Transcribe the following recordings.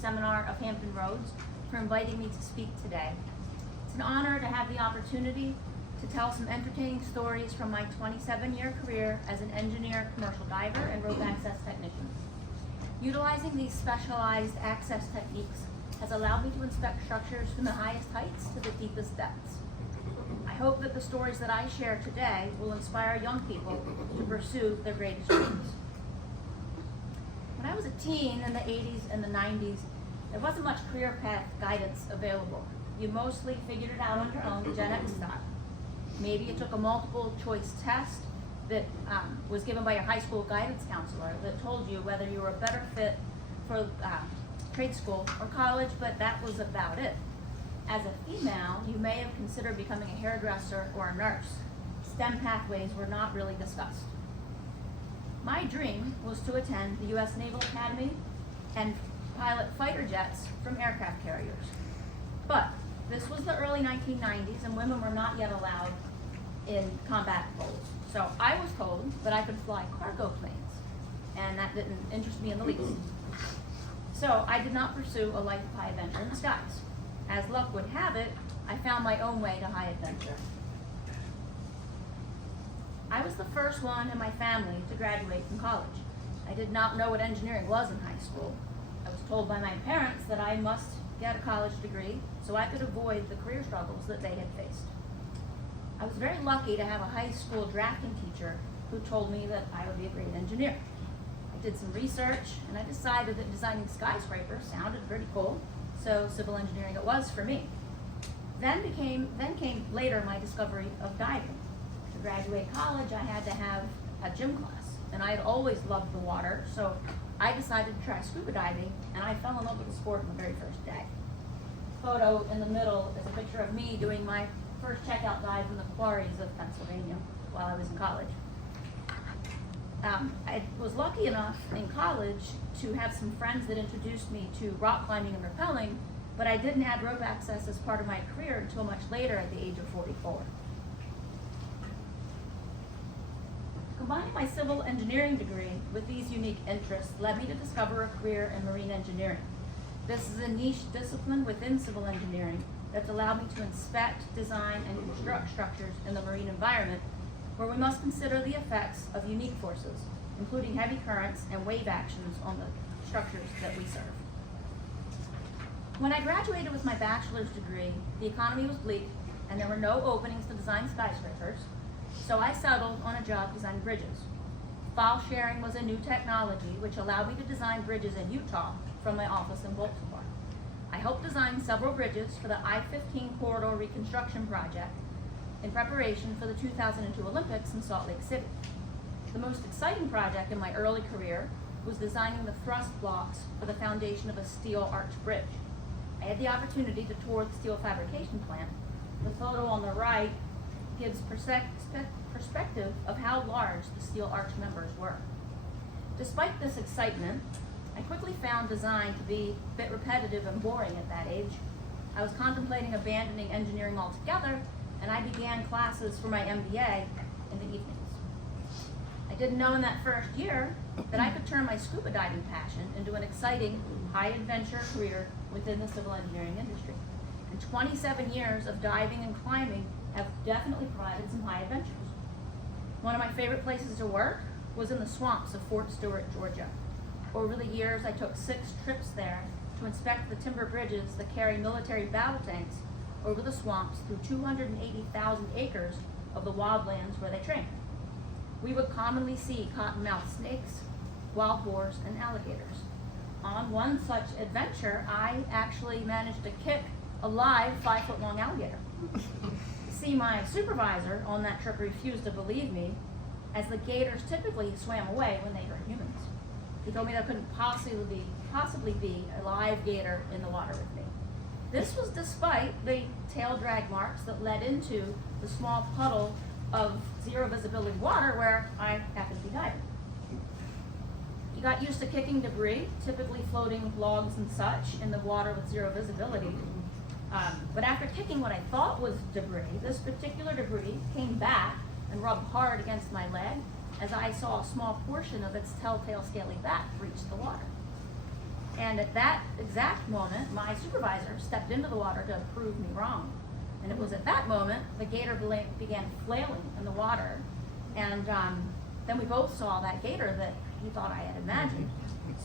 Seminar of Hampton Roads for inviting me to speak today. It's an honor to have the opportunity to tell some entertaining stories from my 27-year career as an engineer, commercial diver, and rope access technician. Utilizing these specialized access techniques has allowed me to inspect structures from the highest heights to the deepest depths. I hope that the stories that I share today will inspire young people to pursue their greatest dreams. When I was a teen in the 80s and the 90s, there wasn't much career path guidance available. You mostly figured it out on your own, Gen X style. Maybe you took a multiple choice test that was given by your high school guidance counselor that told you whether you were a better fit for trade school or college, but that was about it. As a female, you may have considered becoming a hairdresser or a nurse. STEM pathways were not really discussed. My dream was to attend the U.S. Naval Academy and pilot fighter jets from aircraft carriers. But this was the early 1990s and women were not yet allowed in combat roles. So I was told that I could fly cargo planes, and that didn't interest me in the least. So I did not pursue a life of high adventure in the skies. As luck would have it, I found my own way to high adventure. I was the first one in my family to graduate from college. I did not know what engineering was in high school. I was told by my parents that I must get a college degree so I could avoid the career struggles that they had faced. I was very lucky to have a high school drafting teacher who told me that I would be a great engineer. I did some research and I decided that designing skyscrapers sounded pretty cool, so civil engineering it was for me. Then came later my discovery of diving. To graduate college, I had to have a gym class, and I had always loved the water, so I decided to try scuba diving, and I fell in love with the sport on the very first day. Photo in the middle is a picture of me doing my first checkout dive in the quarries of Pennsylvania while I was in college. I was lucky enough in college to have some friends that introduced me to rock climbing and rappelling, but I didn't have rope access as part of my career until much later at the age of 44. Combining my civil engineering degree with these unique interests led me to discover a career in marine engineering. This is a niche discipline within civil engineering that's allowed me to inspect, design, and construct structures in the marine environment where we must consider the effects of unique forces, including heavy currents and wave actions on the structures that we serve. When I graduated with my bachelor's degree, the economy was bleak and there were no openings to design skyscrapers, so I settled on a job designing bridges. File sharing was a new technology which allowed me to design bridges in Utah from my office in Baltimore. I helped design several bridges for the I-15 corridor reconstruction project in preparation for the 2002 Olympics in Salt Lake City. The most exciting project in my early career was designing the thrust blocks for the foundation of a steel arch bridge. I had the opportunity to tour the steel fabrication plant. The photo on the right gives perspective of how large the steel arch members were. Despite this excitement, I quickly found design to be a bit repetitive and boring at that age. I was contemplating abandoning engineering altogether, and I began classes for my MBA in the evenings. I didn't know in that first year that I could turn my scuba diving passion into an exciting, high-adventure career within the civil engineering industry. And 27 years of diving and climbing have definitely provided some high adventures. One of my favorite places to work was in the swamps of Fort Stewart, Georgia. Over the years, I took 6 trips there to inspect the timber bridges that carry military battle tanks over the swamps through 280,000 acres of the wildlands where they train. We would commonly see cottonmouth snakes, wild boars, and alligators. On one such adventure, I actually managed to kick a live 5-foot-long alligator. See, my supervisor on that trip refused to believe me, as the gators typically swam away when they heard humans. He told me there couldn't possibly be a live gator in the water with me. This was despite the tail drag marks that led into the small puddle of zero visibility water where I happened to be diving. You got used to kicking debris, typically floating logs and such, in the water with zero visibility. But after kicking what I thought was debris, this particular debris came back and rubbed hard against my leg as I saw a small portion of its telltale scaly back reach the water. And at that exact moment, my supervisor stepped into the water to prove me wrong. And it was at that moment the gator began flailing in the water. And then we both saw that gator that he thought I had imagined.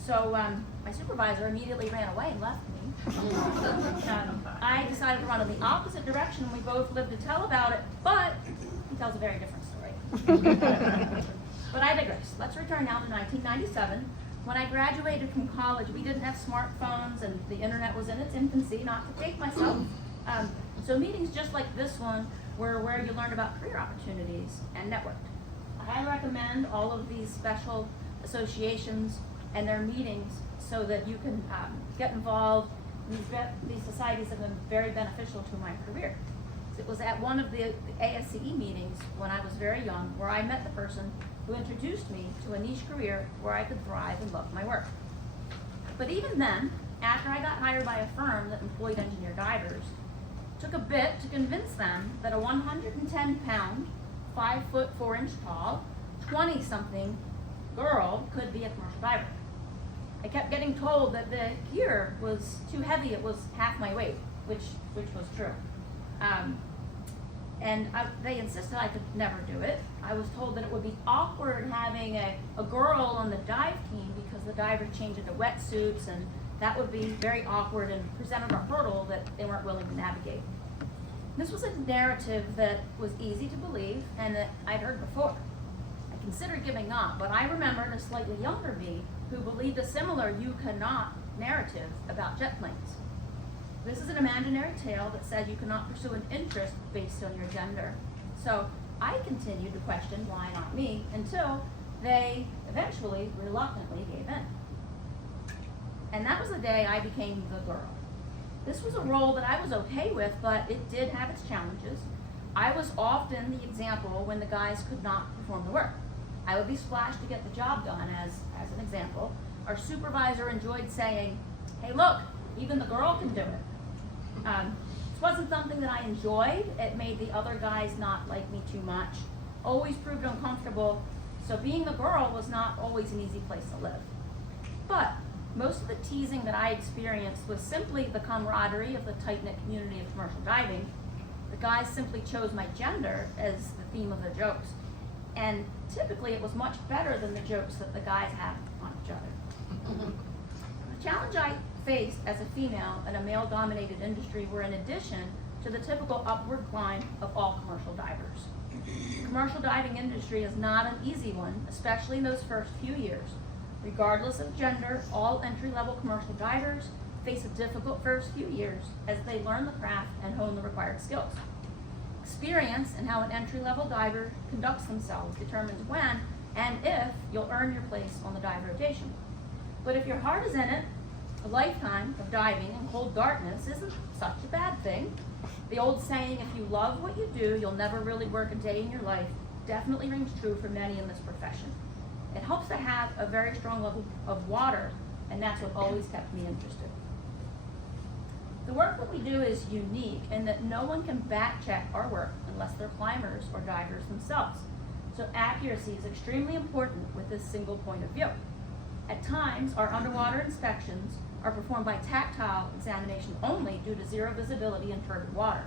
So my supervisor immediately ran away and left me. I decided to run in the opposite direction. We both lived to tell about it, but he tells a very different story. But I digress. Let's return now to 1997. When I graduated from college, we didn't have smartphones and the internet was in its infancy, not to date myself. So meetings just like this one were where you learned about career opportunities and networked. I highly recommend all of these special associations and their meetings so that you can get involved. These societies have been very beneficial to my career. It was at one of the ASCE meetings when I was very young where I met the person who introduced me to a niche career where I could thrive and love my work. But even then, after I got hired by a firm that employed engineer divers, it took a bit to convince them that a 110-pound, 5'4" tall, 20-something girl could be a commercial diver. I kept getting told that the gear was too heavy, it was half my weight, which was true. They insisted I could never do it. I was told that it would be awkward having a girl on the dive team because the divers change into wetsuits, and that would be very awkward and presented a hurdle that they weren't willing to navigate. This was a narrative that was easy to believe and that I'd heard before. I considered giving up, but I remembered a slightly younger me who believed a similar "you cannot" narrative about jet planes. This is an imaginary tale that said you cannot pursue an interest based on your gender. So I continued to question why not me until they eventually reluctantly gave in. And that was the day I became the girl. This was a role that I was okay with, but it did have its challenges. I was often the example when the guys could not perform the work. I would be splashed to get the job done, as an example. Our supervisor enjoyed saying, "Hey, look, even the girl can do it." This wasn't something that I enjoyed. It made the other guys not like me too much. Always proved uncomfortable, so being the girl was not always an easy place to live. But most of the teasing that I experienced was simply the camaraderie of the tight-knit community of commercial diving. The guys simply chose my gender as the theme of their jokes. And typically it was much better than the jokes that the guys have on each other. The challenge I faced as a female in a male-dominated industry were in addition to the typical upward climb of all commercial divers. The commercial diving industry is not an easy one, especially in those first few years. Regardless of gender, all entry-level commercial divers face a difficult first few years as they learn the craft and hone the required skills. Experience in how an entry-level diver conducts themselves determines when and if you'll earn your place on the dive rotation. But if your heart is in it, a lifetime of diving in cold darkness isn't such a bad thing. The old saying, "If you love what you do, you'll never really work a day in your life," definitely rings true for many in this profession. It helps to have a very strong level of water, and that's what always kept me interested. The work that we do is unique in that no one can back check our work unless they're climbers or divers themselves. So accuracy is extremely important with this single point of view. At times, our underwater inspections are performed by tactile examination only due to zero visibility in turbid water.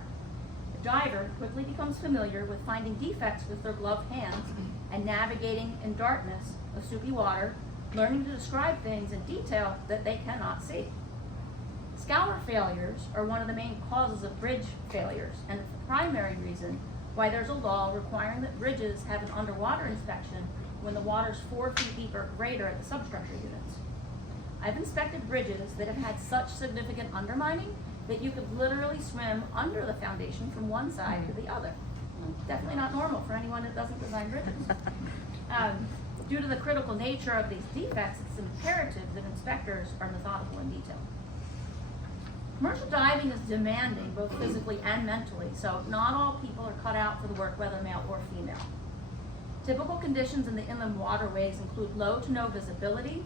The diver quickly becomes familiar with finding defects with their gloved hands and navigating in darkness of soupy water, learning to describe things in detail that they cannot see. Scour failures are one of the main causes of bridge failures, and it's the primary reason why there's a law requiring that bridges have an underwater inspection when the water's 4 feet deep or greater at the substructure units. I've inspected bridges that have had such significant undermining that you could literally swim under the foundation from one side to the other. Definitely not normal for anyone that doesn't design bridges. Due to the critical nature of these defects, it's imperative that inspectors are methodical in detail. Commercial diving is demanding both physically and mentally, so not all people are cut out for the work, whether male or female. Typical conditions in the inland waterways include low to no visibility,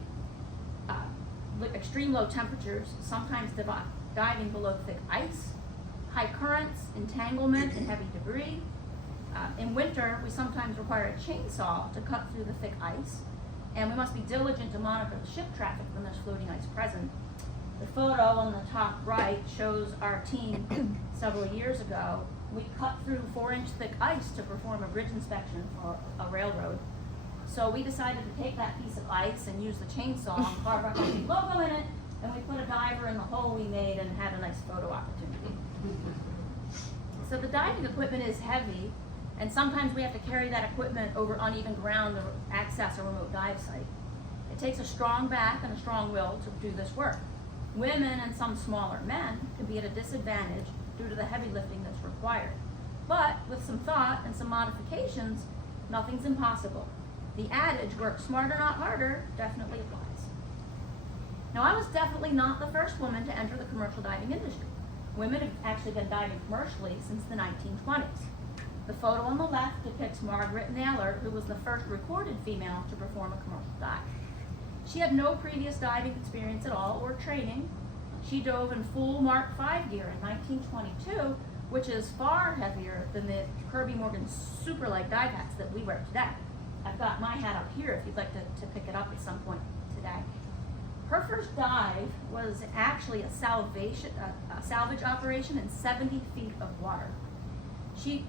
extreme low temperatures, sometimes diving below thick ice, high currents, entanglement, and heavy debris. In winter, we sometimes require a chainsaw to cut through the thick ice, and we must be diligent to monitor the ship traffic when there's floating ice present. The photo on the top right shows our team several years ago. We cut through 4-inch thick ice to perform a bridge inspection for a railroad. So we decided to take that piece of ice and use the chainsaw and carve our company logo in it, and we put a diver in the hole we made and had a nice photo opportunity. So the diving equipment is heavy, and sometimes we have to carry that equipment over uneven ground to access a remote dive site. It takes a strong back and a strong will to do this work. Women and some smaller men can be at a disadvantage due to the heavy lifting that's required. But with some thought and some modifications, nothing's impossible. The adage, work smarter, not harder, definitely applies. Now, I was definitely not the first woman to enter the commercial diving industry. Women have actually been diving commercially since the 1920s. The photo on the left depicts Margaret Naylor, who was the first recorded female to perform a commercial dive. She had no previous diving experience at all or training. She dove in full Mark V gear in 1922, which is far heavier than the Kirby Morgan Superlight dive hats that we wear today. I've got my hat up here if you'd like to pick it up at some point today. Her first dive was actually a salvage operation in 70 feet of water. She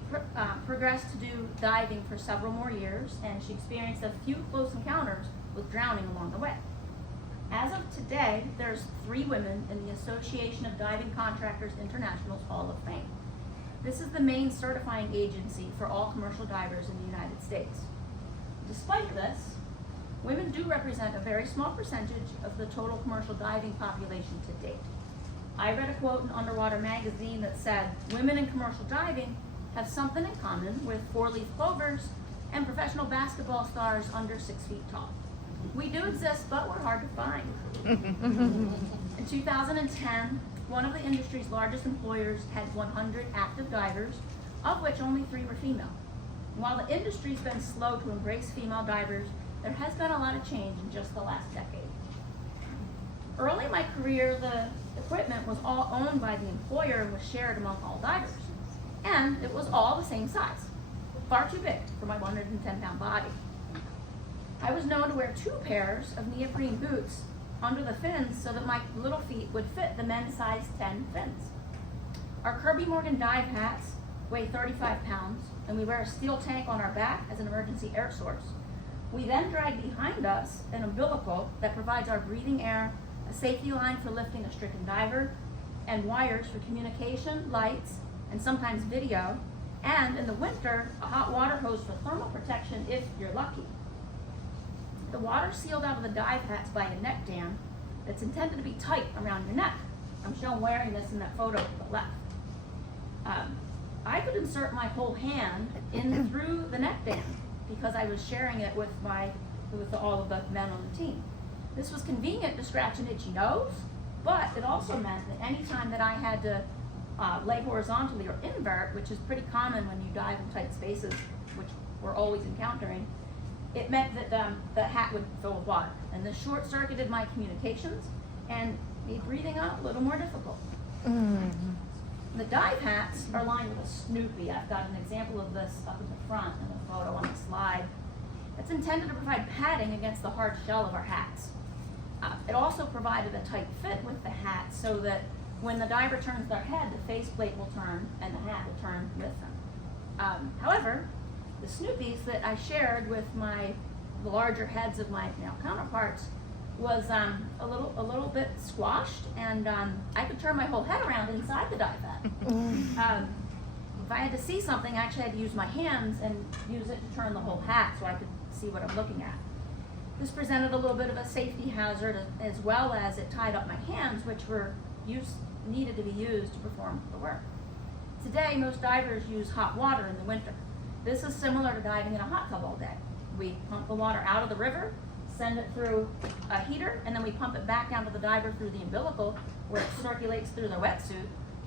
progressed to do diving for several more years, and she experienced a few close encounters with drowning along the way. As of today, there's 3 women in the Association of Diving Contractors International's Hall of Fame. This is the main certifying agency for all commercial divers in the United States. Despite this, women do represent a very small percentage of the total commercial diving population to date. I read a quote in Underwater magazine that said, "Women in commercial diving have something in common with 4-leaf clovers and professional basketball stars under 6 feet tall." We do exist, but we're hard to find. In 2010, one of the industry's largest employers had 100 active divers, of which only 3 were female. While the industry's been slow to embrace female divers, there has been a lot of change in just the last decade. Early in my career, the equipment was all owned by the employer and was shared among all divers. And it was all the same size, far too big for my 110-pound body. I was known to wear 2 pairs of neoprene boots under the fins so that my little feet would fit the men's size 10 fins. Our Kirby Morgan dive hats weigh 35 pounds, and we wear a steel tank on our back as an emergency air source. We then drag behind us an umbilical that provides our breathing air, a safety line for lifting a stricken diver, and wires for communication, lights, and sometimes video, and in the winter, a hot water hose for thermal protection if you're lucky. The water sealed out of the dive hats by a neck dam that's intended to be tight around your neck. I'm shown wearing this in that photo to the left. I could insert my whole hand in through the neck dam because I was sharing it with all of the men on the team. This was convenient to scratch an itchy nose, but it also meant that any time that I had to lay horizontally or invert, which is pretty common when you dive in tight spaces, which we're always encountering, it meant that the hat would fill with water. And this short-circuited my communications and made breathing out a little more difficult. The dive hats are lined with a Snoopy. I've got an example of this up in the front in the photo on the slide. It's intended to provide padding against the hard shell of our hats. It also provided a tight fit with the hat so that when the diver turns their head, the faceplate will turn and the hat will turn with them. However, the Snoopies that I shared with the larger heads of my male counterparts was a little bit squashed, and I could turn my whole head around inside the dive hat. If I had to see something, I actually had to use my hands and use it to turn the whole hat so I could see what I'm looking at. This presented a little bit of a safety hazard, as well as it tied up my hands, which needed to be used to perform the work. Today, most divers use hot water in the winter. This is similar to diving in a hot tub all day. We pump the water out of the river, send it through a heater, and then we pump it back down to the diver through the umbilical, where it circulates through their wetsuit,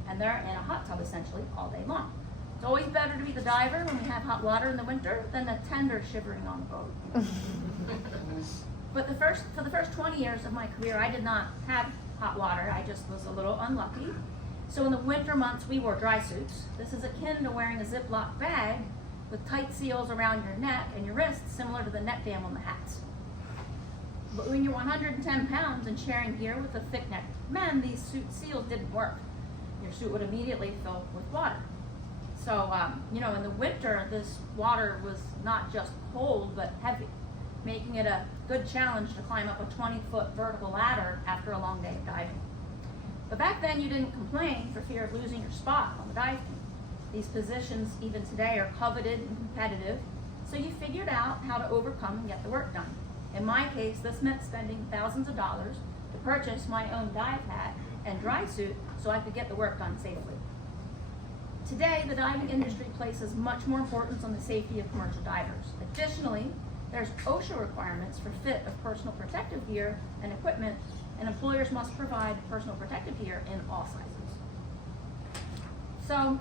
and they're in a hot tub essentially all day long. It's always better to be the diver when we have hot water in the winter than the tender shivering on the boat. But for the first 20 years of my career, I did not have hot water. I just was a little unlucky. So in the winter months, we wore dry suits. This is akin to wearing a Ziploc bag with tight seals around your neck and your wrists, similar to the neck dam on the hats. But when you're 110 pounds and sharing gear with the thick-necked men, these seals didn't work. Your suit would immediately fill with water. So, in the winter, this water was not just cold, but heavy, making it a good challenge to climb up a 20-foot vertical ladder after a long day of diving. But back then, you didn't complain for fear of losing your spot on the dive team. These positions, even today, are coveted and competitive, so you figured out how to overcome and get the work done. In my case, this meant spending thousands of dollars to purchase my own dive hat and dry suit so I could get the work done safely. Today, the diving industry places much more importance on the safety of commercial divers. Additionally, there's OSHA requirements for fit of personal protective gear and equipment, and employers must provide personal protective gear in all sizes. So,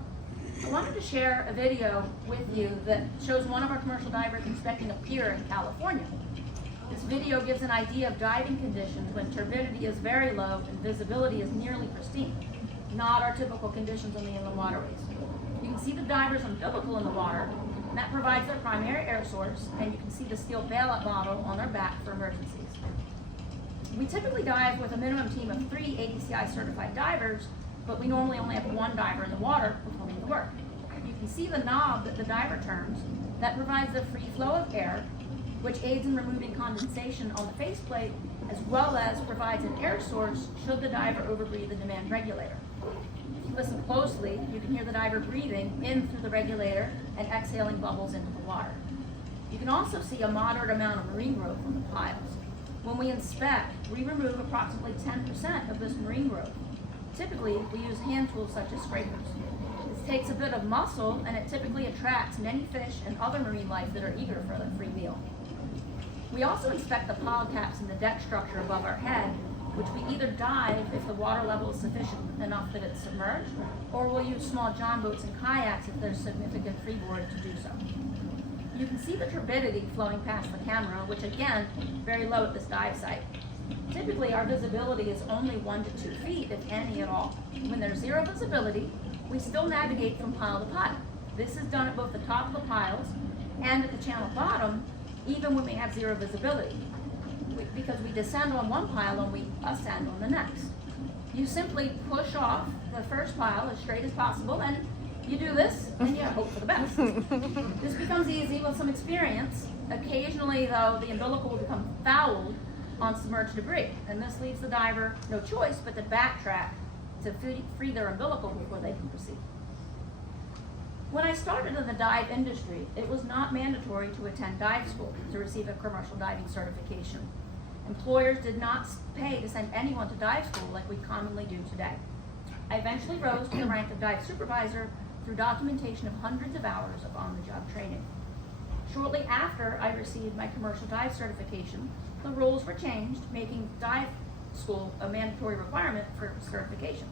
I wanted to share a video with you that shows one of our commercial divers inspecting a pier in California. This video gives an idea of diving conditions when turbidity is very low and visibility is nearly pristine, not our typical conditions on the inland waterways. You can see the diver's umbilical in the water, and that provides their primary air source, and you can see the steel bailout model on their back for emergencies. We typically dive with a minimum team of 3 ADCI certified divers, but we normally only have one diver in the water performing the work. You can see the knob that the diver turns that provides the free flow of air, which aids in removing condensation on the faceplate, as well as provides an air source should the diver overbreathe the demand regulator. If you listen closely, you can hear the diver breathing in through the regulator and exhaling bubbles into the water. You can also see a moderate amount of marine growth on the piles. When we inspect, we remove approximately 10% of this marine growth. Typically, we use hand tools such as scrapers. This takes a bit of muscle, and it typically attracts many fish and other marine life that are eager for their free meal. We also inspect the pile caps in the deck structure above our head, which we either dive if the water level is sufficient enough that it's submerged, or we'll use small john boats and kayaks if there's significant freeboard to do so. You can see the turbidity flowing past the camera, which again, very low at this dive site. Typically, our visibility is only 1 to 2 feet, if any at all. When there's zero visibility, we still navigate from pile to pile. This is done at both the top of the piles and at the channel bottom, even when we have zero visibility, because we descend on one pile and we ascend on the next. You simply push off the first pile as straight as possible, and you do this, and you hope for the best. This becomes easy with some experience. Occasionally, though, the umbilical will become fouled on submerged debris, and this leaves the diver no choice but to backtrack to free their umbilical before they can proceed. When I started in the dive industry, it was not mandatory to attend dive school to receive a commercial diving certification. Employers did not pay to send anyone to dive school like we commonly do today. I eventually rose to the rank of dive supervisor through documentation of hundreds of hours of on-the-job training. Shortly after I received my commercial dive certification, the rules were changed, making dive school a mandatory requirement for certification.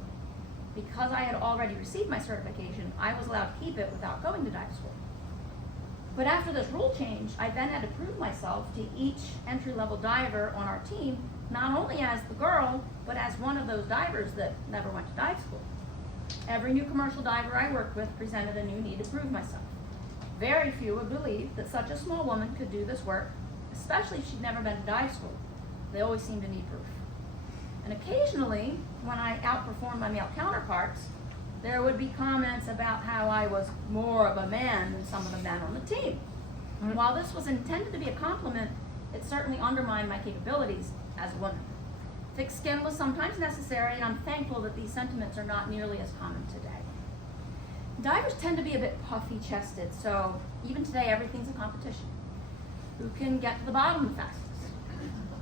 Because I had already received my certification, I was allowed to keep it without going to dive school. But after this rule change, I then had to prove myself to each entry-level diver on our team, not only as the girl, but as one of those divers that never went to dive school. Every new commercial diver I worked with presented a new need to prove myself. Very few would believe that such a small woman could do this work, especially if she'd never been to dive school. They always seemed to need proof. And occasionally, when I outperformed my male counterparts, there would be comments about how I was more of a man than some of the men on the team. And while this was intended to be a compliment, it certainly undermined my capabilities as a woman. Thick skin was sometimes necessary, and I'm thankful that these sentiments are not nearly as common today. Divers tend to be a bit puffy-chested, so even today everything's a competition. Who can get to the bottom the fastest?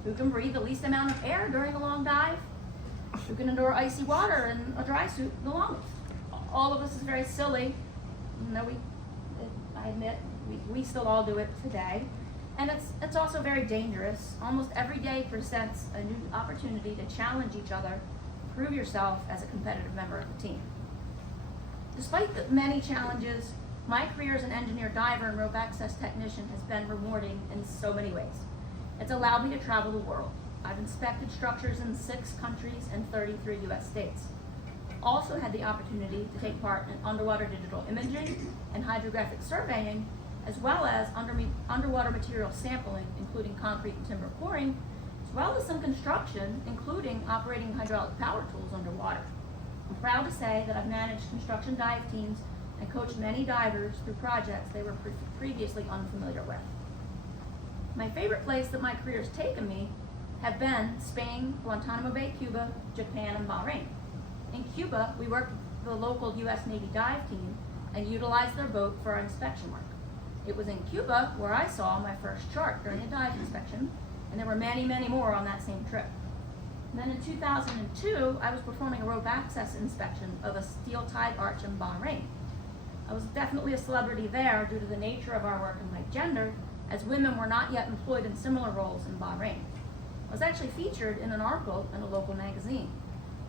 Who can breathe the least amount of air during a long dive? Who can endure icy water in a dry suit the longest? All of this is very silly. I admit, we still all do it today. And it's also very dangerous. Almost every day presents a new opportunity to challenge each other, prove yourself as a competitive member of the team. Despite the many challenges, my career as an engineer diver and rope access technician has been rewarding in so many ways. It's allowed me to travel the world. I've inspected structures in 6 countries and 33 US states. Also had the opportunity to take part in underwater digital imaging and hydrographic surveying, as well as underwater material sampling, including concrete and timber pouring, well as some construction, including operating hydraulic power tools underwater. I'm proud to say that I've managed construction dive teams and coached many divers through projects they were previously unfamiliar with. My favorite place that my career has taken me have been Spain, Guantanamo Bay, Cuba, Japan, and Bahrain. In Cuba, we worked with the local U.S. Navy dive team and utilized their boat for our inspection work. It was in Cuba where I saw my first shark during a dive inspection, and there were many, many more on that same trip. And then in 2002, I was performing a rope access inspection of a steel tide arch in Bahrain. I was definitely a celebrity there due to the nature of our work and my gender, as women were not yet employed in similar roles in Bahrain. I was actually featured in an article in a local magazine.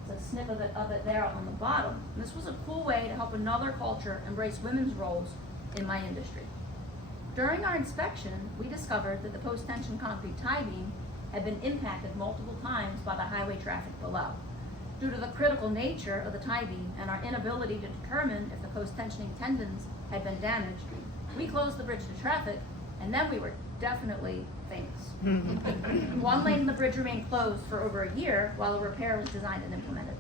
There's a snip of it there on the bottom. And this was a cool way to help another culture embrace women's roles in my industry. During our inspection, we discovered that the post-tension concrete tie beam had been impacted multiple times by the highway traffic below. Due to the critical nature of the tie beam and our inability to determine if the post-tensioning tendons had been damaged, we closed the bridge to traffic, and then we were definitely famous. One lane of the bridge remained closed for over a year while a repair was designed and implemented.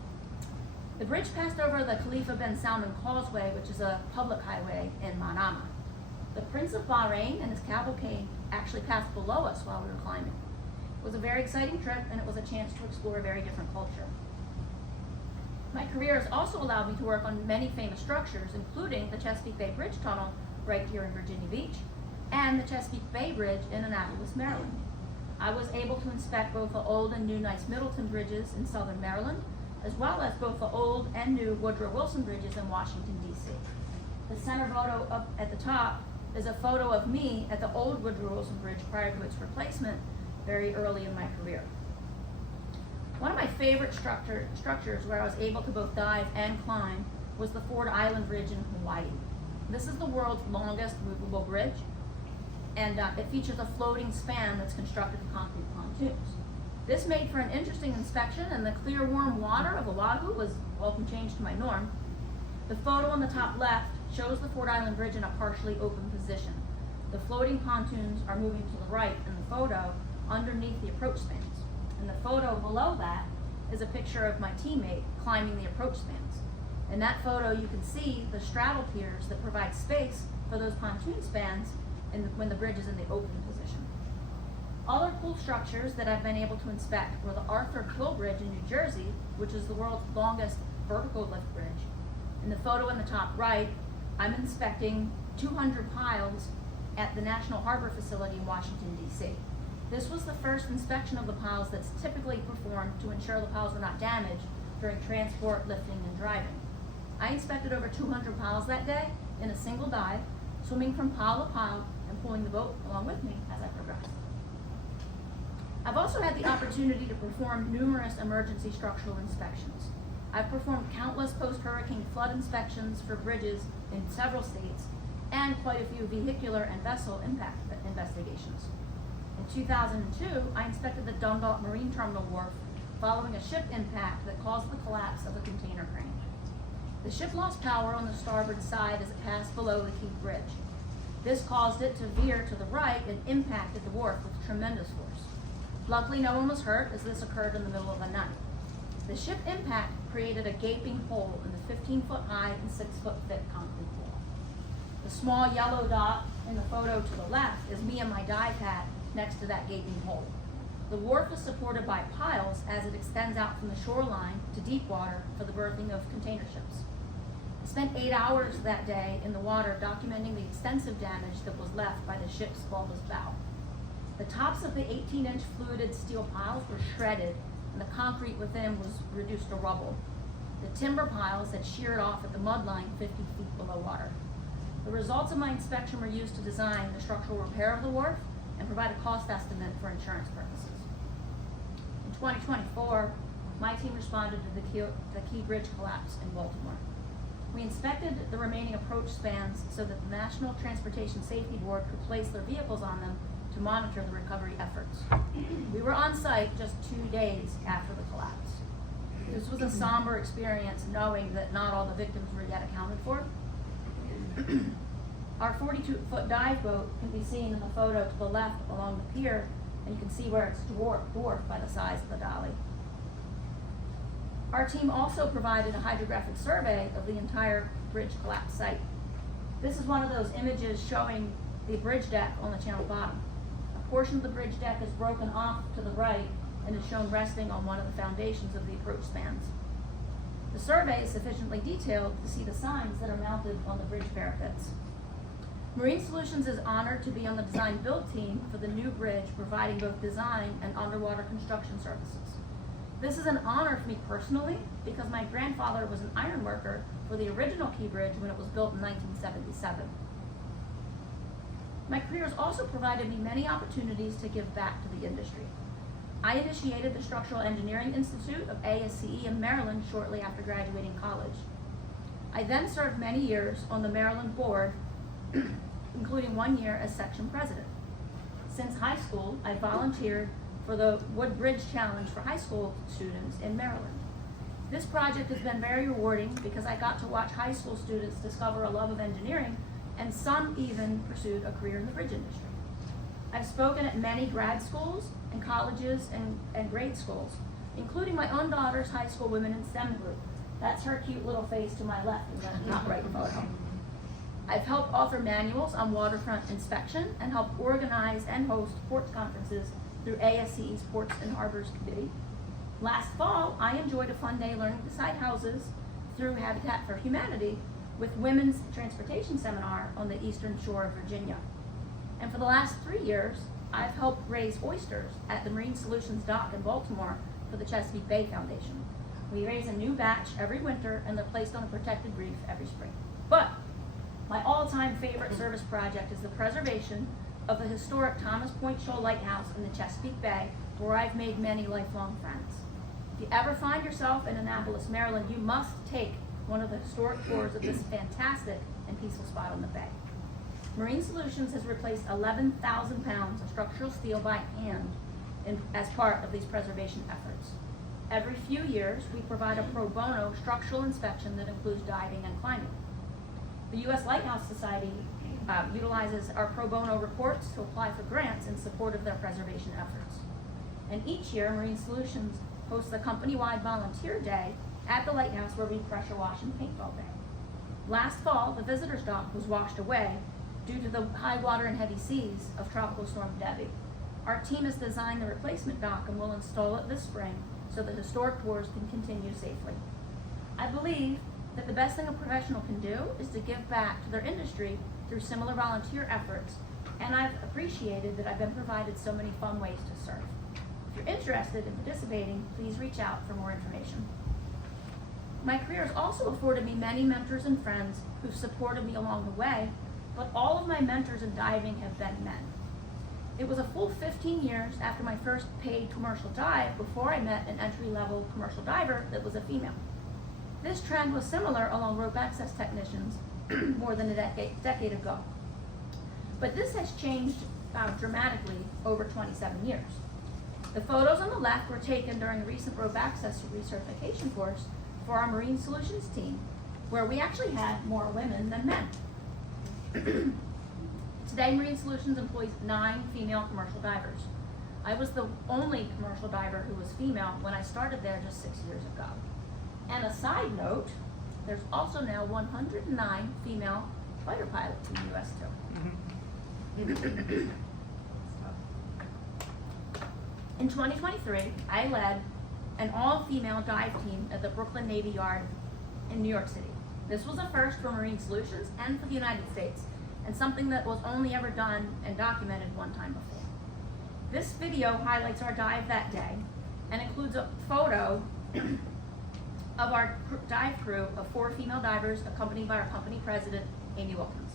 The bridge passed over the Khalifa bin Salman Causeway, which is a public highway in Manama. The Prince of Bahrain and his cavalcade actually passed below us while we were climbing. It was a very exciting trip, and it was a chance to explore a very different culture. My career has also allowed me to work on many famous structures, including the Chesapeake Bay Bridge Tunnel right here in Virginia Beach, and the Chesapeake Bay Bridge in Annapolis, Maryland. I was able to inspect both the old and new Nice-Middleton bridges in southern Maryland, as well as both the old and new Woodrow Wilson bridges in Washington, D.C. The center photo up at the top is a photo of me at the old Woodrow Wilson Bridge prior to its replacement very early in my career. One of my favorite structures where I was able to both dive and climb was the Ford Island Bridge in Hawaii. This is the world's longest movable bridge, and it features a floating span that's constructed of concrete pontoons. This made for an interesting inspection, and the clear, warm water of Oahu was a welcome change to my norm. The photo on the top left shows the Ford Island Bridge in a partially open position. The floating pontoons are moving to the right in the photo underneath the approach spans. And the photo below that is a picture of my teammate climbing the approach spans. In that photo, you can see the straddle piers that provide space for those pontoon spans when the bridge is in the open position. Other cool structures that I've been able to inspect were the Arthur Kill Bridge in New Jersey, which is the world's longest vertical lift bridge. In the photo in the top right, I'm inspecting 200 piles at the National Harbor Facility in Washington, D.C. This was the first inspection of the piles that's typically performed to ensure the piles were not damaged during transport, lifting, and driving. I inspected over 200 piles that day in a single dive, swimming from pile to pile and pulling the boat along with me as I progressed. I've also had the opportunity to perform numerous emergency structural inspections. I've performed countless post-hurricane flood inspections for bridges in several states and quite a few vehicular and vessel impact investigations. In 2002, I inspected the Dundalk Marine Terminal wharf following a ship impact that caused the collapse of a container crane. The ship lost power on the starboard side as it passed below the key bridge. This caused it to veer to the right and impacted the wharf with tremendous force. Luckily, no one was hurt as this occurred in the middle of the night. The ship impact created a gaping hole in the 15-foot high and 6-foot thick concrete wall. The small yellow dot in the photo to the left is me in my dive hat next to that gaping hole. The wharf is supported by piles as it extends out from the shoreline to deep water for the berthing of container ships. I spent 8 hours that day in the water documenting the extensive damage that was left by the ship's bulbous bow. The tops of the 18-inch fluted steel piles were shredded, and the concrete within was reduced to rubble. The timber piles had sheared off at the mud line 50 feet below water. The results of my inspection were used to design the structural repair of the wharf and provide a cost estimate for insurance purposes. In 2024, my team responded to the Key Bridge collapse in Baltimore. We inspected the remaining approach spans so that the National Transportation Safety Board could place their vehicles on them to monitor the recovery efforts. We were on site just 2 days after the collapse. This was a somber experience, knowing that not all the victims were yet accounted for. Our 42-foot dive boat can be seen in the photo to the left along the pier and you can see where it's dwarfed by the size of the dolly. Our team also provided a hydrographic survey of the entire bridge collapse site. This is one of those images showing the bridge deck on the channel bottom. A portion of the bridge deck is broken off to the right and is shown resting on one of the foundations of the approach spans. The survey is sufficiently detailed to see the signs that are mounted on the bridge parapets. Marine Solutions is honored to be on the design build team for the new bridge, providing both design and underwater construction services. This is an honor for me personally because my grandfather was an iron worker for the original Key Bridge when it was built in 1977. My career has also provided me many opportunities to give back to the industry. I initiated the Structural Engineering Institute of ASCE in Maryland shortly after graduating college. I then served many years on the Maryland board, including 1 year as section president. Since high school, I volunteered for the Wood Bridge Challenge for high school students in Maryland. This project has been very rewarding because I got to watch high school students discover a love of engineering, and some even pursued a career in the bridge industry. I've spoken at many grad schools and colleges and grade schools, including my own daughter's high school Women in STEM group. That's her cute little face to my left in that top right photo. I've helped author manuals on waterfront inspection and helped organize and host ports conferences through ASCE's Ports and Harbors Committee. Last fall, I enjoyed a fun day learning to site houses through Habitat for Humanity with Women's Transportation Seminar on the Eastern Shore of Virginia. And for the last 3 years, I've helped raise oysters at the Marine Solutions dock in Baltimore for the Chesapeake Bay Foundation. We raise a new batch every winter and they're placed on a protected reef every spring. But my all-time favorite service project is the preservation of the historic Thomas Point Shoal Lighthouse in the Chesapeake Bay, where I've made many lifelong friends. If you ever find yourself in Annapolis, Maryland, you must take one of the historic tours of this fantastic and peaceful spot on the bay. Marine Solutions has replaced 11,000 pounds of structural steel by hand as part of these preservation efforts. Every few years, we provide a pro bono structural inspection that includes diving and climbing. The U.S. Lighthouse Society utilizes our pro bono reports to apply for grants in support of their preservation efforts. And each year, Marine Solutions hosts a company-wide volunteer day at the lighthouse where we pressure wash and paint all day. Last fall, the visitors dock was washed away due to the high water and heavy seas of Tropical Storm Debbie. Our team has designed the replacement dock and will install it this spring so that historic tours can continue safely. I believe that the best thing a professional can do is to give back to their industry through similar volunteer efforts, and I've appreciated that I've been provided so many fun ways to serve. If you're interested in participating, please reach out for more information. My career has also afforded me many mentors and friends who've supported me along the way, but all of my mentors in diving have been men. It was a full 15 years after my first paid commercial dive before I met an entry-level commercial diver that was a female. This trend was similar along rope access technicians more than a decade ago. But this has changed dramatically over 27 years. The photos on the left were taken during a recent rope access recertification course for our Marine Solutions team, where we actually had more women than men. Today, Marine Solutions employs 9 female commercial divers. I was the only commercial diver who was female when I started there just 6 years ago. And a side note, there's also now 109 female fighter pilots in the U.S. too. In 2023, I led an all-female dive team at the Brooklyn Navy Yard in New York City. This was a first for Marine Solutions and for the United States, and something that was only ever done and documented one time before. This video highlights our dive that day and includes a photo of our dive crew of 4 female divers accompanied by our company president, Amy Wilkins.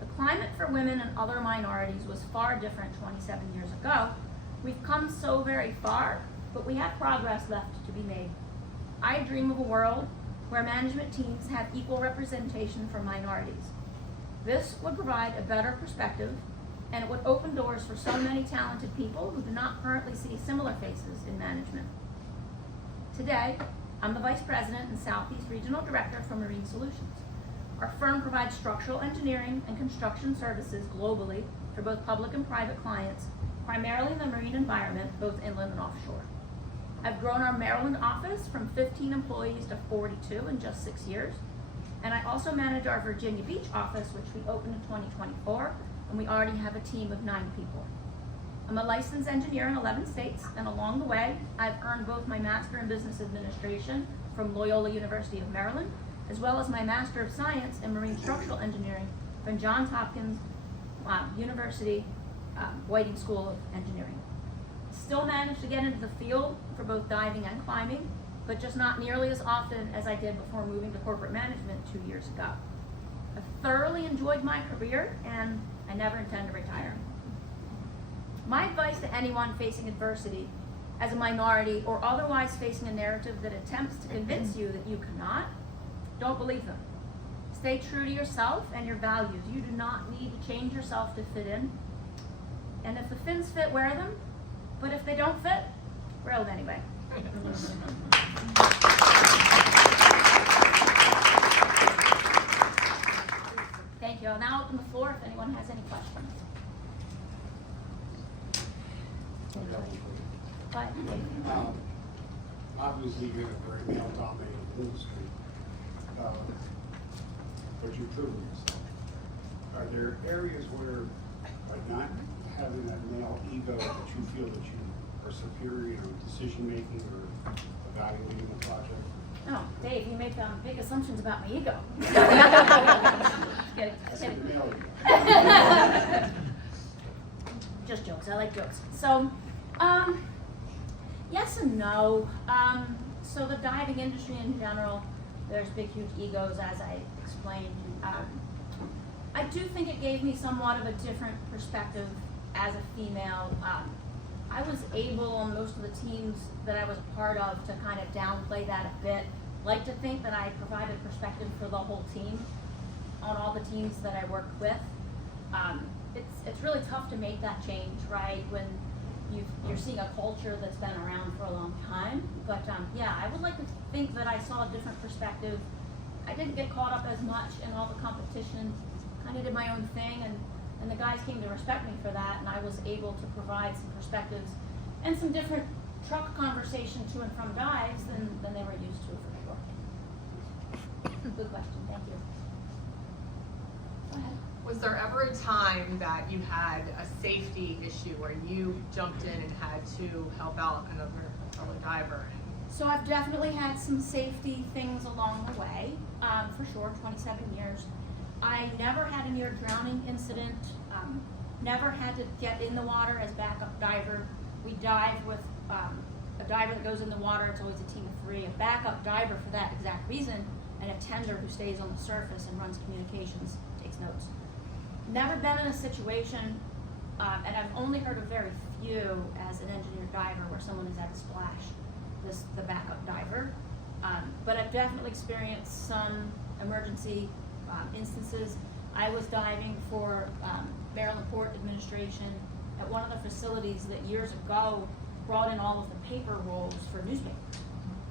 The climate for women and other minorities was far different 27 years ago. We've come so very far, but we have progress left to be made. I dream of a world where management teams have equal representation for minorities. This would provide a better perspective, and it would open doors for so many talented people who do not currently see similar faces in management. Today, I'm the Vice President and Southeast Regional Director for Marine Solutions. Our firm provides structural engineering and construction services globally for both public and private clients, primarily in the marine environment, both inland and offshore. I've grown our Maryland office from 15 employees to 42 in just 6 years. And I also manage our Virginia Beach office, which we opened in 2024, and we already have a team of 9 people. I'm a licensed engineer in 11 states, and along the way, I've earned both my Master in Business Administration from Loyola University of Maryland, as well as my Master of Science in Marine Structural Engineering from Johns Hopkins University Whiting School of Engineering. Still managed to get into the field for both diving and climbing, but just not nearly as often as I did before moving to corporate management 2 years ago. I've thoroughly enjoyed my career, and I never intend to retire. My advice to anyone facing adversity as a minority or otherwise facing a narrative that attempts to convince you that you cannot, don't believe them. Stay true to yourself and your values. You do not need to change yourself to fit in. And if the fins fit, wear them. But if they don't fit, wear them anyway. Thank you. I'll now open the floor if anyone has any questions. Obviously, you're in a very male-dominated industry, but you're true to yourself. Are there areas where, by not having that male ego, that you feel that you are superior in decision-making or evaluating the project? Oh, Dave, you make big assumptions about my ego. Just kidding. I said the male ego. Just jokes. I like jokes. So, yes and no. So the diving industry in general, there's big, huge egos, as I explained. I do think it gave me somewhat of a different perspective as a female. I was able on most of the teams that I was a part of to kind of downplay that a bit. Like to think that I provided perspective for the whole team on all the teams that I worked with. It's really tough to make that change, right? When you're seeing a culture that's been around for a long time. But yeah, I would like to think that I saw a different perspective. I didn't get caught up as much in all the competition. Kind of did my own thing, and the guys came to respect me for that, and I was able to provide some perspectives and some different truck conversation to and from dives than they were used to, for sure. Good question, thank you. Go ahead. Was there ever a time that you had a safety issue where you jumped in and had to help out another fellow diver? So I've definitely had some safety things along the way, for sure, 27 years. I never had a near drowning incident, never had to get in the water as backup diver. We dive with a diver that goes in the water, it's always a team of 3, a backup diver for that exact reason, and a tender who stays on the surface and runs communications, takes notes. Never been in a situation, and I've only heard of very few as an engineer diver where someone is at a splash, the backup diver. But I've definitely experienced some emergency instances. I was diving for Maryland Port Administration at one of the facilities that years ago brought in all of the paper rolls for newspapers.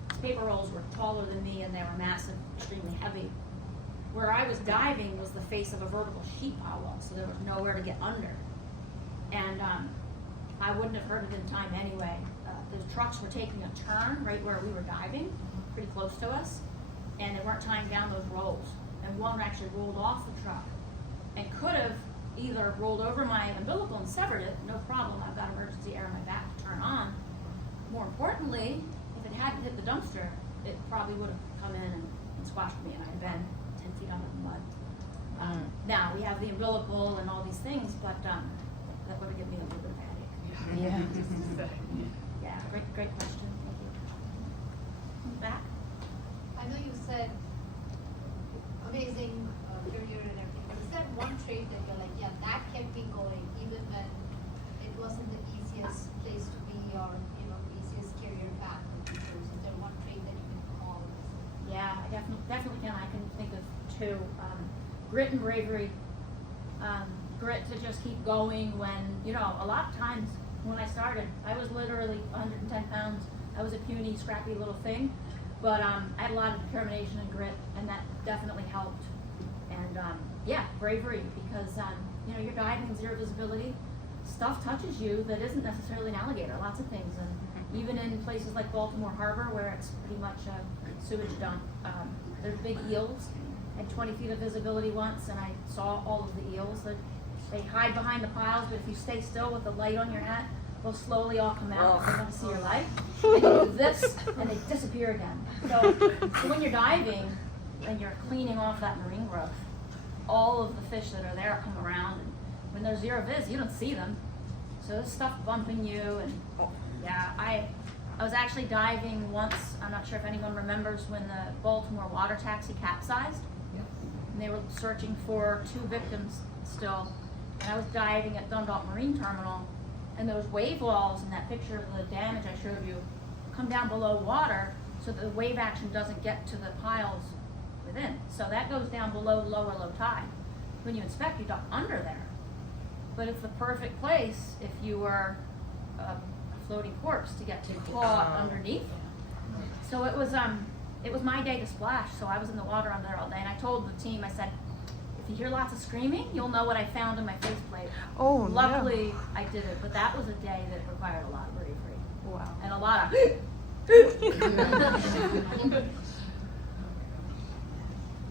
These paper rolls were taller than me and they were massive, extremely heavy. Where I was diving was the face of a vertical sheet pile wall, so there was nowhere to get under. And I wouldn't have heard it in time anyway. The trucks were taking a turn right where we were diving, pretty close to us, and they weren't tying down those rolls. And one actually rolled off the truck and could have either rolled over my umbilical and severed it, no problem, I've got emergency air in my back to turn on. More importantly, if it hadn't hit the dumpster, it probably would have come in and squashed me and I'd have been 10 feet under the mud. Now, we have the umbilical and all these things, but that would have given me a little bit of a headache. Yeah. Yeah, great question, thank you. Back? I know you said amazing career and everything, but is there one trait that you're like, yeah, that kept me going even when it wasn't the easiest place to be or, easiest career path that you chose? Is there one trait that you can call? Yeah, I definitely can. I can think of 2. Grit and bravery. Grit to just keep going when, a lot of times when I started, I was literally 110 pounds. I was a puny, scrappy little thing. But I had a lot of determination and grit, and that definitely helped. And yeah, bravery, because you're diving in zero visibility. stuff touches you that isn't necessarily an alligator, lots of things. And even in places like Baltimore Harbor, where it's pretty much a sewage dump, there's big eels. I had 20 feet of visibility once, and I saw all of the eels. They hide behind the piles, but if you stay still with the light on your hat, they'll slowly all come out. They want to see your life. And you do this, and they disappear again. So when you're diving and you're cleaning off that marine growth, all of the fish that are there come around, and when there's zero viz, you don't see them. So there's stuff bumping you, and yeah, I was actually diving once. I'm not sure if anyone remembers when the Baltimore water taxi capsized. And they were searching for 2 victims still. And I was diving at Dundalk Marine Terminal, and those wave walls in that picture of the damage I showed you come down below water so that the wave action doesn't get to the piles within. So that goes down below low tide. When you inspect, you duck under there. But it's the perfect place if you were a floating corpse to get caught underneath. So it was my day to splash, so I was in the water under there all day, and I told the team, I said, if you hear lots of screaming, you'll know what I found in my faceplate. Oh, Luckily, no. I did it, but that was a day that required a lot of bravery. Wow. And a lot of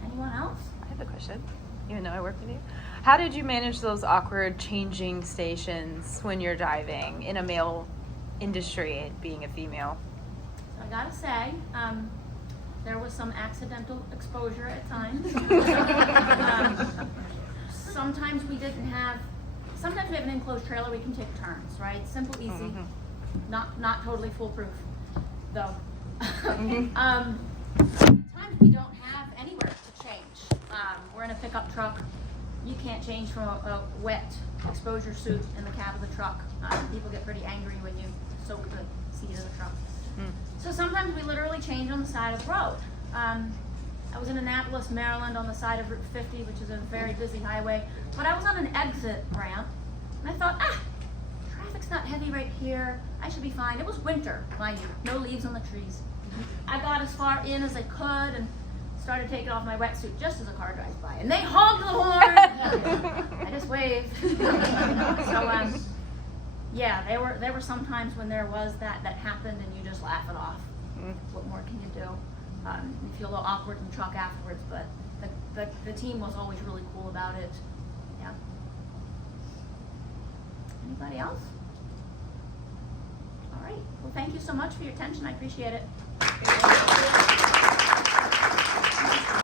Anyone else? I have a question, even though I work with you. How did you manage those awkward changing stations when you're diving in a male industry, being a female? So I gotta say, there was some accidental exposure at times. Sometimes we have an enclosed trailer, we can take turns, right? Simple, easy, not totally foolproof, though. Sometimes we don't have anywhere to change. We're in a pickup truck. You can't change from a wet exposure suit in the cab of the truck. People get pretty angry when you soak the seat of the truck. So sometimes we literally change on the side of the road. I was in Annapolis, Maryland, on the side of Route 50, which is a very busy highway. But I was on an exit ramp, and I thought, traffic's not heavy right here. I should be fine. It was winter, mind you, no leaves on the trees. I got as far in as I could and started taking off my wetsuit just as a car drives by, and they honked the horn. I just waved. So yeah, there were some times when there was that happened, and you just laugh it off. What more can you do? You feel a little awkward in the truck afterwards, but the team was always really cool about it. Yeah. Anybody else? All right. Well, thank you so much for your attention. I appreciate it.